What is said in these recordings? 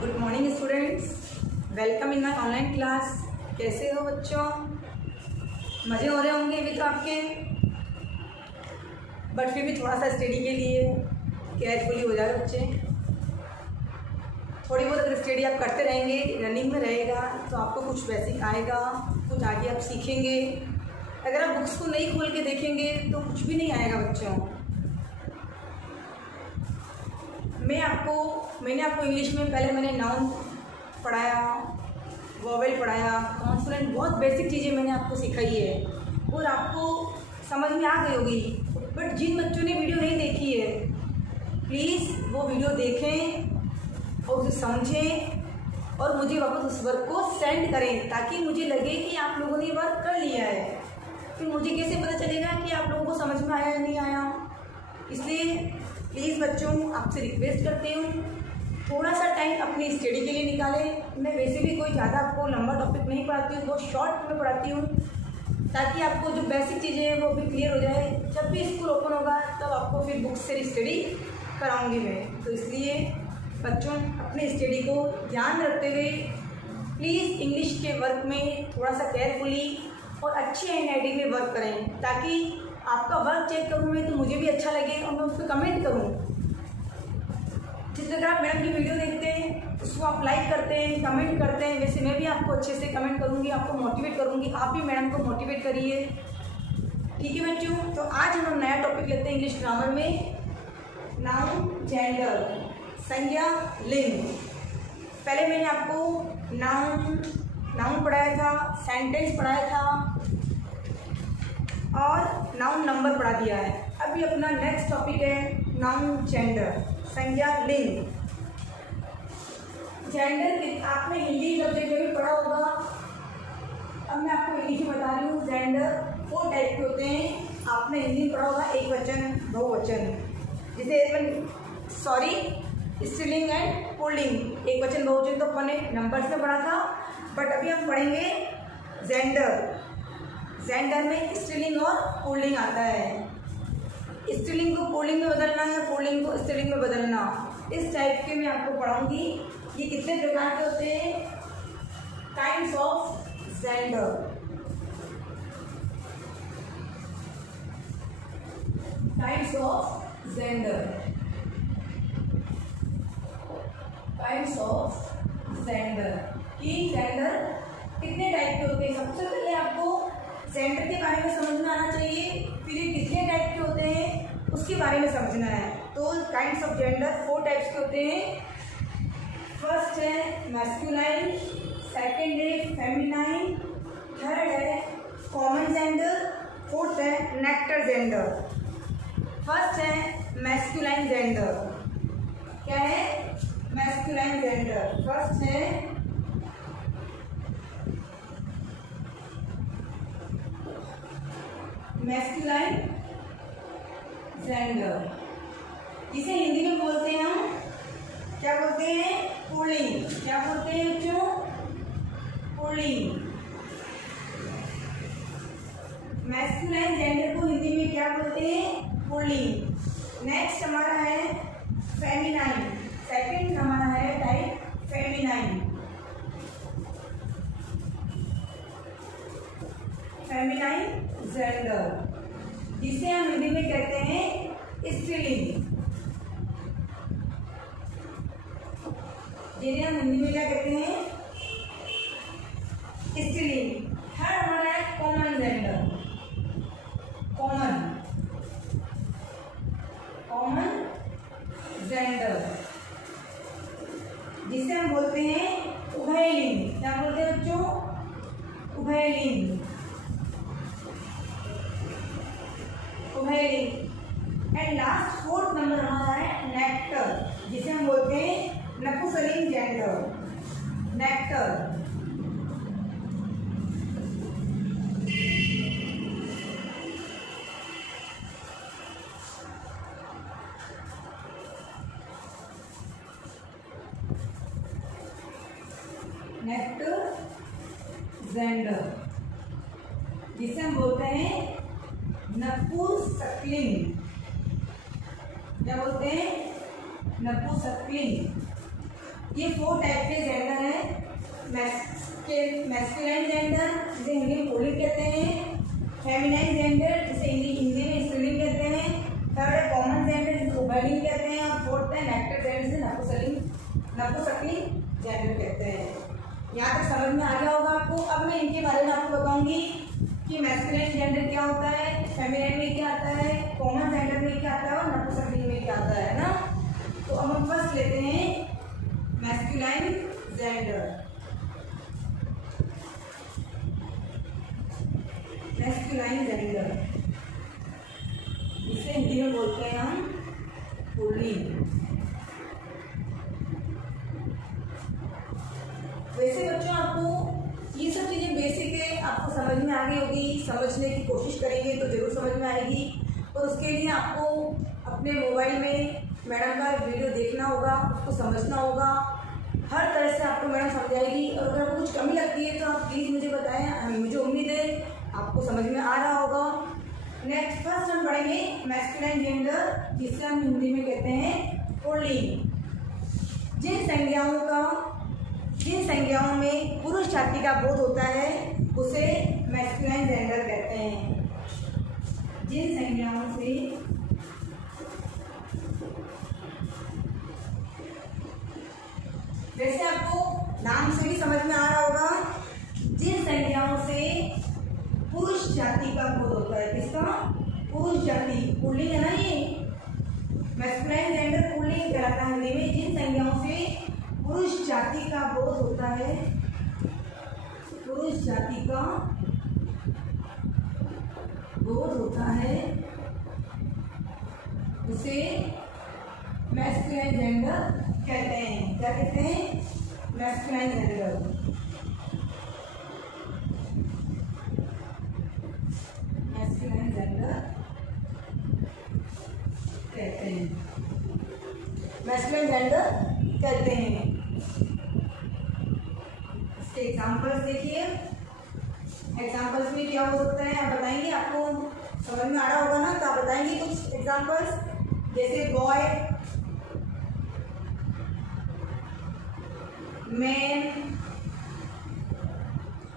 Good morning students, welcome in my online class. कैसे हो बच्चों? मज़े हो रहे होंगे अभी तो आपके, बट फिर भी थोड़ा सा स्टडी के लिए केयरफुली हो जाए बच्चे। थोड़ी बहुत अगर स्टडी आप करते रहेंगे, रनिंग में रहेगा तो आपको कुछ बेसिक आएगा, कुछ आगे आप सीखेंगे। अगर आप बुक्स को नहीं खोल के देखेंगे तो कुछ भी नहीं आएगा बच्चों। मैंने आपको इंग्लिश में पहले मैंने नाउन पढ़ाया, वोवेल पढ़ाया, कॉन्सोनेंट, बहुत बेसिक चीज़ें मैंने आपको सिखाई है और आपको समझ में आ गई होगी। बट जिन बच्चों ने वीडियो नहीं देखी है, प्लीज़ वो वीडियो देखें और उसे समझें और मुझे वापस उस वर्क को सेंड करें, ताकि मुझे लगे कि आप लोगों ने वर्क कर लिया है। फिर मुझे कैसे पता चलेगा कि आप लोगों को समझ में आया या नहीं आया। इसलिए प्लीज़ बच्चों, आपसे रिक्वेस्ट करती हूँ, थोड़ा सा टाइम अपनी स्टडी के लिए निकालें। मैं वैसे भी कोई ज़्यादा आपको लंबा टॉपिक नहीं पढ़ाती हूँ, बहुत शॉर्ट में पढ़ाती हूँ, ताकि आपको जो बेसिक चीज़ें हैं वो भी क्लियर हो जाए। जब भी स्कूल ओपन होगा तब आपको फिर बुक्स से स्टडी कराऊंगी मैं। तो इसलिए बच्चों, अपनी स्टडी को ध्यान रखते हुए प्लीज़ इंग्लिश के वर्क में थोड़ा सा केयरफुली और अच्छी हैंडराइटिंग में वर्क करें, ताकि आपका वर्क चेक करूँ मैं तो मुझे भी अच्छा लगे और मैं उस पर कमेंट करूँ। जिस तरह आप मैडम की वीडियो देखते हैं उसको आप लाइक करते हैं, कमेंट करते हैं, वैसे मैं भी आपको अच्छे से कमेंट करूँगी, आपको मोटिवेट करूँगी। आप भी मैडम को मोटिवेट करिए, ठीक है बच्चों? तो आज हम नया टॉपिक लेते हैं इंग्लिश ग्रामर में, नाउन जेंडर, संज्ञा लिंग। पहले मैंने आपको नाउन पढ़ाया था, सेंटेंस पढ़ाया था और नाउन नंबर पढ़ा दिया है। अभी अपना नेक्स्ट टॉपिक है नाउन जेंडर, संज्ञा लिंग। जेंडर आपने हिंदी सब्जेक्ट में भी पढ़ा होगा, अब मैं आपको इंग्लिश में बता रही हूँ। जेंडर 4 टाइप के होते हैं। आपने हिंदी में पढ़ा होगा, एक वचन, बहुवचन, स्त्रीलिंग एंड पुल्लिंग। एक वचन बहुवचन तो अपने नंबर्स में पढ़ा था, बट अभी हम पढ़ेंगे जेंडर। जेंडर में स्त्रीलिंग और पुल्लिंग आता है। स्त्रीलिंग को पुल्लिंग में बदलना है, पुल्लिंग को स्त्रीलिंग में बदलना, इस टाइप के मैं आपको पढ़ाऊंगी। ये कितने प्रकार के होते हैं? Kinds of gender. Kinds of gender, kinds of gender. कि जेंडर कितने टाइप के होते हैं? सबसे पहले आपको जेंडर के बारे में समझना आना चाहिए, फिर ये कितने टाइप के होते हैं उसके बारे में समझना है। तो काइंड्स ऑफ जेंडर 4 टाइप्स के होते हैं। फर्स्ट है मैस्कुलाइन, सेकंड है फेमिनाइन, थर्ड है कॉमन जेंडर, फोर्थ है नेक्टर जेंडर। फर्स्ट है मैस्कुलाइन जेंडर। क्या है? Masculine gender. फर्स्ट है मैस्कुलाइन जेंडर, जिसे हिंदी में बोलते हैं हम, क्या बोलते हैं? पुल्लिंग। क्या बोलते हैं बच्चों? पुल्लिंग। मैस्कुलाइन जेंडर को हिंदी में क्या बोलते हैं? पुल्लिंग। नेक्स्ट हमारा है फेमिनाइन। सेकंड हमारा है टाइप फेमिनाइन। फेमिनाइन जेंडर, जिसे हम हिंदी में कहते हैं स्त्रीलिंग। जिन्हें हम हिंदी में क्या कहते हैं? स्त्रीलिंग। थर्ड हमारा है कॉमन जेंडर। कॉमन जेंडर, जिसे हम बोलते हैं उभयलिंग। क्या बोलते हैं बच्चों? उभयलिंग। एंड लास्ट 4th नंबर हमारा है नेक्टर, जिसे हम बोलते हैं नपुंसकलिंग जेंडर। नेक्टर। नेक्टर जेंडर, जिसे हम बोलते हैं नपुंसकलिंग। क्या बोलते हैं? नपुंसकलिंग। ये 4 टाइप के जेंडर है। मैस्कुलाइन जेंडर जिसे हिंदी में पुल्लिंग कहते हैं, फेमिनाइन जेंडर जिसे हिंदी में स्त्रीलिंग कहते हैं, थर्ड है कॉमन जेंडर जिसे उभयलिंग कहते हैं, और फोर्थ है नेक्टर जेंडर जिसे नपुंसकलिंग जेंडर कहते हैं। यहाँ तक समझ में आ गया होगा आपको। अब मैं इनके बारे में आपको बताऊंगी कि मैस्कुलाइन जेंडर क्या होता है, फेमिनाइन में क्या आता है, कॉमन जेंडर में क्या आता है और नपुंसकलिंग में क्या आता है ना। तो अब हम फर्स्ट लेते हैं मैस्कुलाइन जेंडर। मैस्कुलाइन जेंडर इसे हिंदी में बोलते हैं हम पुल्लिंग। वैसे बच्चों आपको ये सब चीज़ें बेसिक है, आपको समझ में आ गई होगी। समझने की कोशिश करेंगे तो जरूर समझ में आएगी। और उसके लिए आपको अपने मोबाइल में मैडम का वीडियो देखना होगा, उसको समझना होगा। हर तरह से आपको मैडम समझाएगी। और अगर आपको कुछ कमी लगती है तो आप प्लीज़ मुझे बताएं। मुझे उम्मीद है आपको समझ में आ रहा होगा। नेक्स्ट फर्स्ट हम पढ़ेंगे मैस्कुलाइन जेंडर, जिसे हम हिंदी में कहते हैं पुल्लिंग। जिन संज्ञाओं में पुरुष जाति का बोध होता है उसे मैस्कुलाइन जेंडर कहते हैं। जिन संज्ञाओं से वैसे आपको नाम से भी समझ में आ रहा होगा, जिन संज्ञाओं से पुरुष जाति का बोध होता है। किसका? पुरुष जाति। पुल्लिंग है ना ये, मैस्कुलाइन जेंडर पुल्लिंग कहलाता है हिंदी में। जिन संज्ञाओं से पुरुष जाति का बोध होता है, पुरुष जाति का बोध होता है, उसे मैस्कुलाइन जेंडर कहते हैं। क्या कहते हैं? Masculine gender. मैस्कुलाइन जेंडर कहते हैं। मैस्कुलाइन जेंडर कहते हैं। इसके एग्जाम्पल्स देखिए। एग्जाम्पल्स में क्या हो सकता है आप बताएंगे। आपको समझ में आ रहा होगा ना, तो आप बताएंगे कुछ एग्जाम्पल्स, जैसे बॉय, मैन,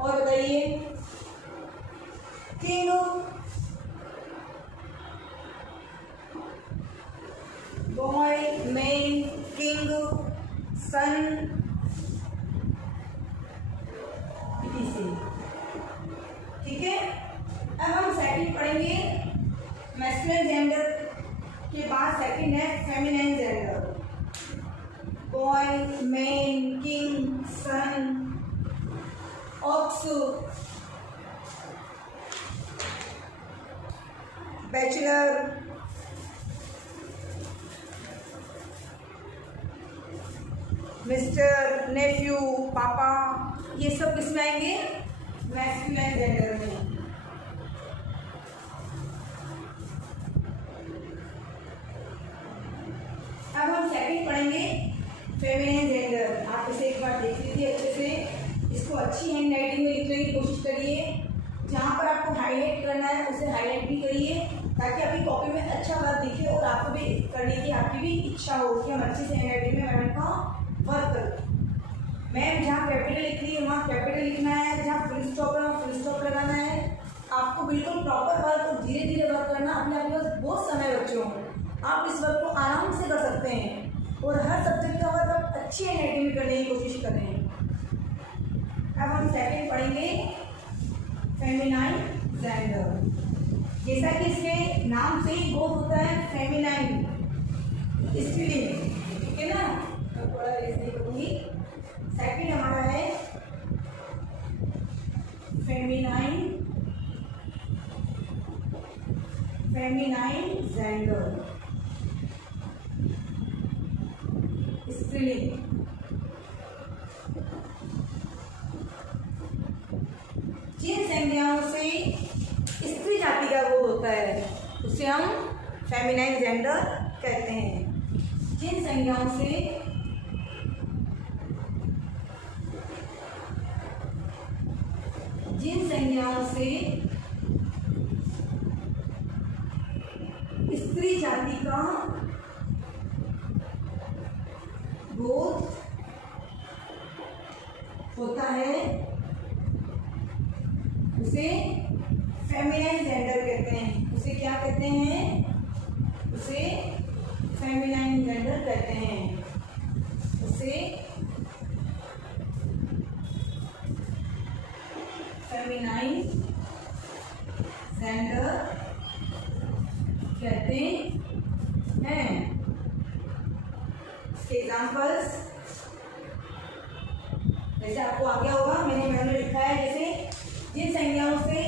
और बताइए किंग, बॉय, मैन, किंग, सन, ठीक है। अब हम सेकंड पढ़ेंगे। मैस्कुलाइन जेंडर के बाद सेकंड है feminine gender. Boy, man, king, son, ox, bachelor, mister, nephew, papa, ये सब किसमें आएंगे? मैस्कुलाइन जेंडर में। अब हम सेकंड पढ़ेंगे फेमिनाइन जेंडर। आप इसे एक बार देख लीजिए अच्छे से। इसको अच्छी हैंड राइटिंग में लिखने की कोशिश करिए। जहाँ पर आपको हाईलाइट करना है उसे हाईलाइट भी करिए, ताकि आपकी कॉपी में अच्छा वर्क दिखे और आपको भी करने की आपकी भी इच्छा हो कि हम अच्छे से हैंड राइटिंग में मैडम का वर्क करें। मैम जहाँ कैपिटल लिख रही है वहाँ कैपिटल लिखना है, जहाँ फुल स्टॉप है वहाँ फुल स्टॉप लगाना है। आपको बिल्कुल प्रॉपर वर्क और धीरे धीरे वर्क करना। अपने आपके पास बहुत समय बच्चों, आप इस वर्क को आराम से कर सकते हैं और हर सब्जेक्ट का वर्क आप अच्छी हैंडराइटिंग में करने की कोशिश करें। अब हम सेकंड पढ़ेंगे फेमिनाइन जेंडर। जैसा कि इसके नाम से ही बोध होता है फेमिनाइन, स्त्रीलिंग, ठीक है ना। तो थोड़ा ऐसे करूँगी। सेकंड हमारा है फेमिनाइन जेंडर, स्त्रीलिंग। जिन संज्ञाओं से स्त्री जाति का बोध होता है उसे हम फेमिनाइन जेंडर कहते हैं। जिन संज्ञाओं से स्त्री जाति का बोध होता है उसे फेमिनाइन जेंडर कहते हैं। उसे क्या कहते हैं? उसे फेमिनाइन जेंडर कहते हैं। उसे फेमिनाइन जेंडर कहते हैं। इसके एग्जाम्पल्स जैसे आपको आ गया होगा, मैंने लिखा है, जैसे जिन संज्ञाओं से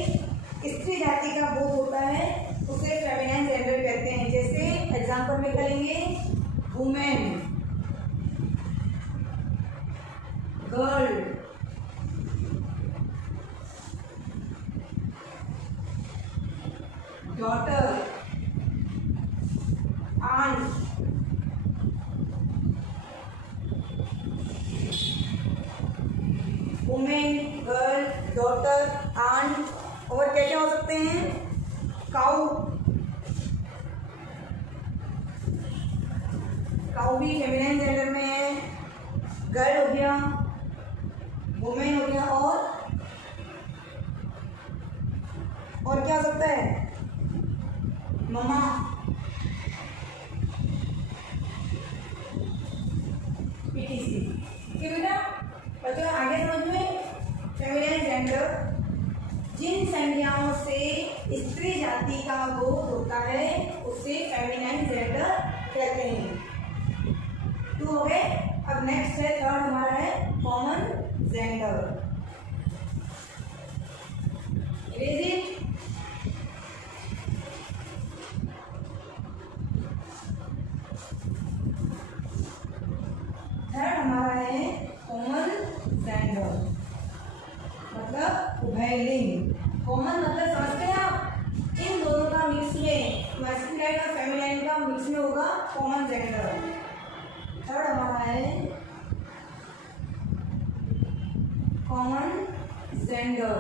स्त्री जाति का बोध होता है उसे फेमिनाइन जेंडर कहते हैं। जैसे एग्जाम्पल में करेंगे women, girl, daughter, aunt, women, girl, daughter, aunt, और क्या क्या हो सकते हैं? काऊ, काऊ भी फेमिनाइन जेंडर में है। गर्ल हो गया, वुमेन हो गया, और क्या हो सकता है? Mama, PTC. ठीक है बेटा, बच्चों आगे समझ में, फेमिनाइन जेंडर जिन संज्ञाओं से स्त्री जाति का बोध होता है उसे फेमिनाइन जेंडर कहते हैं। 2 हो गए। अब नेक्स्ट है, थर्ड हमारा है कॉमन जेंडर। थर्ड हमारा है कॉमन जेंडर, मतलब उभयलिंग। कॉमन मतलब समझते हैं आप? इन दोनों का मिक्स में, मैस्कुलाइन और फेमिनाइन का मिक्स में होगा कॉमन जेंडर। थर्ड हमारा है कॉमन जेंडर,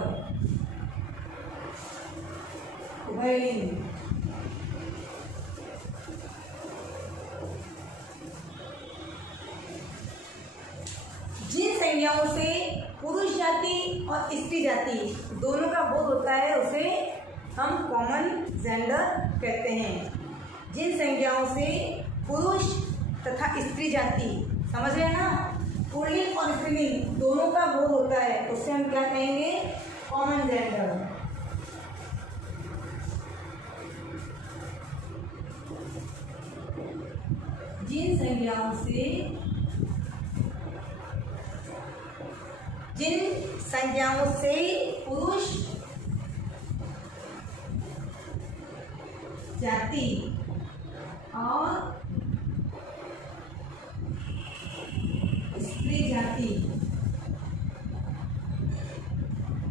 उभयलिंग। जिन संज्ञाओं से पुरुष जाति और स्त्री जाति दोनों का बोध होता है उसे हम कॉमन जेंडर कहते हैं। जिन संज्ञाओं से पुरुष तथा स्त्री जाति, समझ रहे हैं ना, पुल्लिंग और स्त्रीलिंग दोनों का बोध होता है उसे हम क्या कहेंगे? Common gender. जिन संज्ञाओं से पुरुष जाति और स्त्री जाति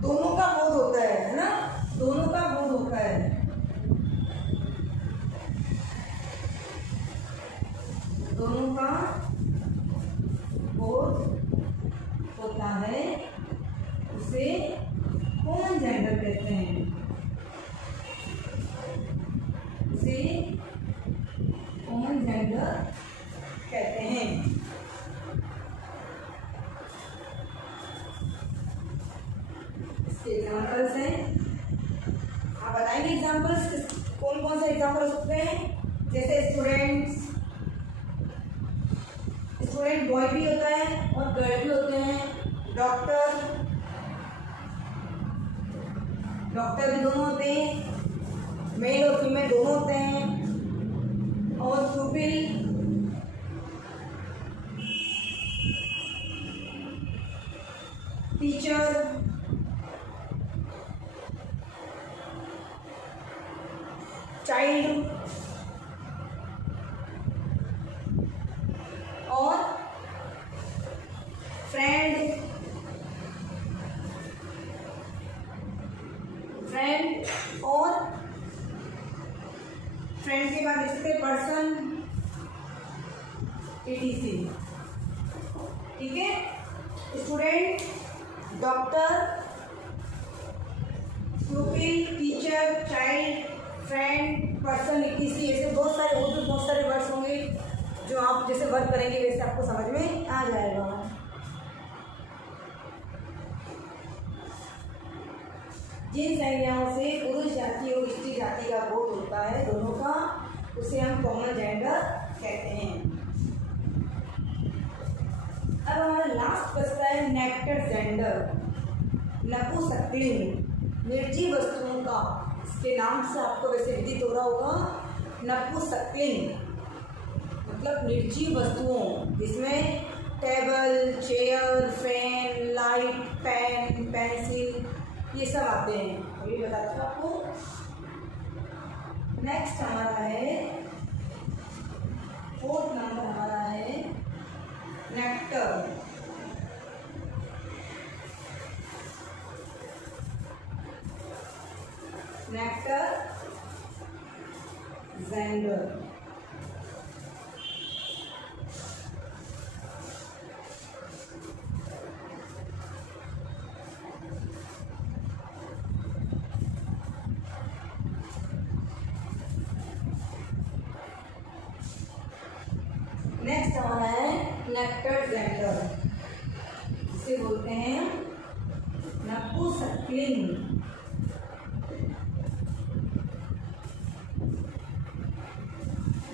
दोनों का बोध होता है ना, दोनों का बोध होता है। दोनों का बोध होता है उसे कॉमन जेंडर कहते हैं। उसे कॉमन जेंडर कहते हैं। इसके एग्जाम्पल्स हैं, आप बताएंगे एग्जाम्पल्स, कौन कौन से एग्जाम्पल हो सकते हैं? जैसे स्टूडेंट बॉय भी होता है और गर्ल भी होते हैं। डॉक्टर भी दोनों होते हैं, मेल और फीमेल दोनों होते हैं। और प्यूपिल, टीचर, चाइल्ड और फ्रेंड और फ्रेंड के बाद इसके पर्सन, etc। ठीक है, student, doctor, प्यूपिल, teacher, child, friend, person, etc। ऐसे बहुत सारे और भी बहुत सारे वर्ड्स होंगे जो आप जैसे वर्क करेंगे वैसे आपको समझ में आ जाएगा। जिन संज्ञाओं से पुरुष जाति और स्त्री जाति का बोध होता है दोनों का, उसे हम कॉमन जेंडर कहते हैं। अब हमारा लास्ट बचता है नेक्टर जेंडर, नपुंसकलिंग, निर्जीव वस्तुओं का। इसके नाम से आपको वैसे विदित हो रहा होगा, नपुंसकलिंग मतलब निर्जीव वस्तुओं, जिसमें table, chair, fan, light, pen, pencil ये सब आते हैं। अभी बताता हूँ आपको। नेक्स्ट हमारा है 4th नंबर हमारा है नेक्टर। Nectar gender. नेक्स्ट हमारा है नेक्टर जेंडर, इसे बोलते हैं नपुंसकलिंग।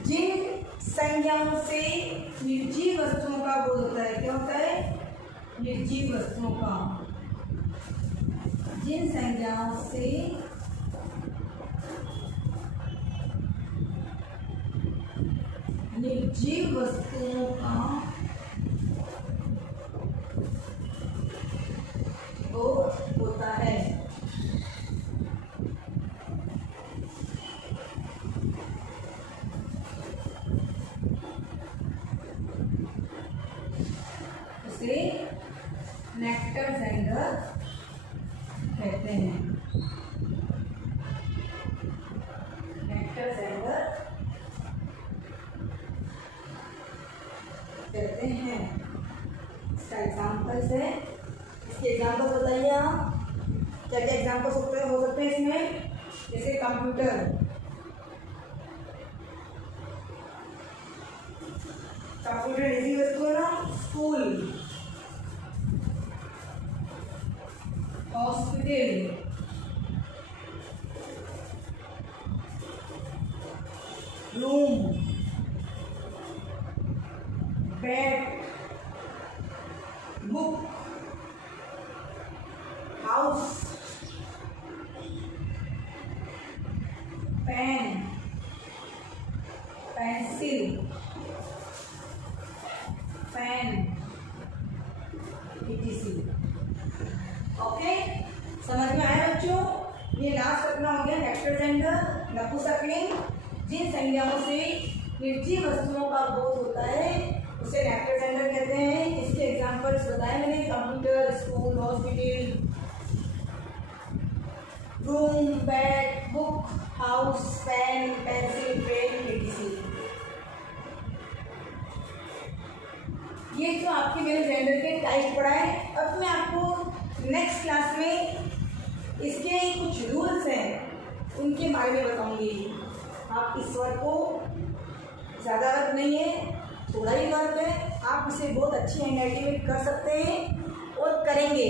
जिन संज्ञाओं से निर्जीव वस्तुओं का बोध होता है, क्या होता है? निर्जीव वस्तुओं का। जिन संज्ञाओं से निर्जीव वस्तुओं का बोध होता है, उसे नेक्टर जेंडर कहते हैं। नेक्टर जेंडर कहते हैं। इसका एग्जाम्पल्स है, इसके एग्जाम्पल बताइए आप। क्या क्या एग्जाम्पल्स हो सकते हैं इसमें? जैसे कंप्यूटर, कंप्यूटर इजी वस्तु है ना। School, hospital, room, bed, book, house, pen, pencil, fan, etc। Okay, समझ में आया बच्चों? ये लास्ट अपना हो गया नेक्टर जेंडर, नपुंसकलिंग। जिन संज्ञाओं से निर्जीव वस्तुओं का बोध होता है उसे नेक्टर जेंडर कहते हैं। इसके एग्जांपल्स बताए मैंने, computer, school, hospital, room, bed, book, house, pen, pencil, train, etc। ये जो आपके मैंने जेंडर के टाइप पढ़ाए। अब मैं आपको नेक्स्ट क्लास में इसके कुछ रूल्स हैं उनके बारे में बताऊंगी। आप इस वर्क को ज़्यादा वर्क नहीं है, थोड़ा ही वर्क है, आप इसे बहुत अच्छी हैंडराइटिंग में कर सकते हैं और करेंगे।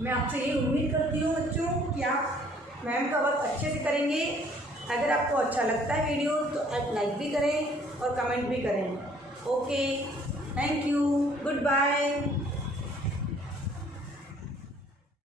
मैं आपसे ये उम्मीद करती हूँ बच्चों कि आप मैम का वर्क अच्छे से करेंगे। अगर आपको अच्छा लगता है वीडियो तो आप लाइक भी करें और कमेंट भी करें। Okay, thank you, good bye.